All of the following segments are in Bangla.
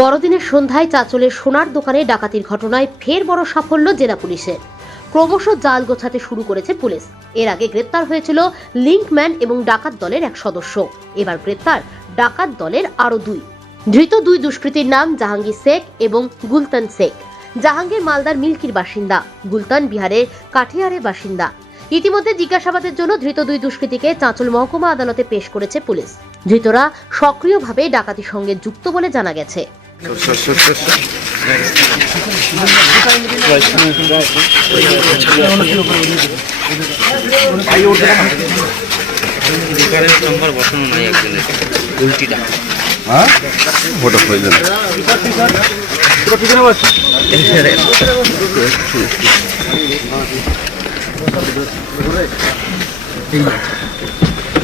বড়দিনের সন্ধ্যায় চাঁচলের সোনার দোকানে ডাকাতির ঘটনায় ফের বড় সাফল্য জেলা পুলিশের। ক্রমশ জাল গোছাতে শুরু করেছে পুলিশ। এর আগে গ্রেপ্তার হয়েছিল লিঙ্কম্যান এবং ডাকাত দলের এক সদস্য। এবার গ্রেপ্তার ডাকাত দলের আরও দুই। ধৃত দুই দুষ্কৃতীর নাম জাহাঙ্গীর শেখ এবং গুলতান শেখ। জাহাঙ্গীর মালদার মিল্কির বাসিন্দা, গুলতান বিহারের কাঠিয়ারের বাসিন্দা। ইতিমধ্যে জিজ্ঞাসাবাদের জন্য ধৃত দুই দুষ্কৃতীকে চাঁচল মহকুমা আদালতে পেশ করেছে পুলিশ। ধৃতরা সক্রিয়ভাবে ডাকাতির সঙ্গে যুক্ত বলে জানা গেছে। রিফারেন্স নাম্বার বসানো নাই একজনের উল্টিটা হ্যাঁ প্রয়োজন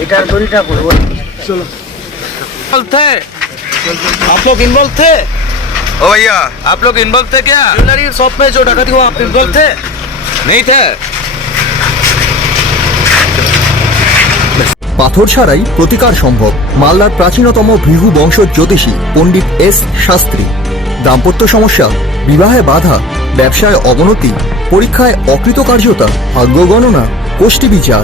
এটার দড়িটা করব थे आप लोग इन्वॉल्व थे ও ভাইয়া आप लोग इन्वॉल्व थे क्या ज्वेलरी शॉप में जो डकैती हुआ आप इन्वॉल्व थे नहीं थे পাথর ছাড়াই প্রতিকার সম্ভব মালদার প্রাচীনতম ভৃহু বংশ জ্যোতিষী পণ্ডিত এস শাস্ত্রী দাম্পত্য সমস্যা বিবাহে বাধা ব্যবসায় অবনতি পরীক্ষায় অকৃতকার্যতা ভাগ্য গণনা গোষ্ঠী বিচার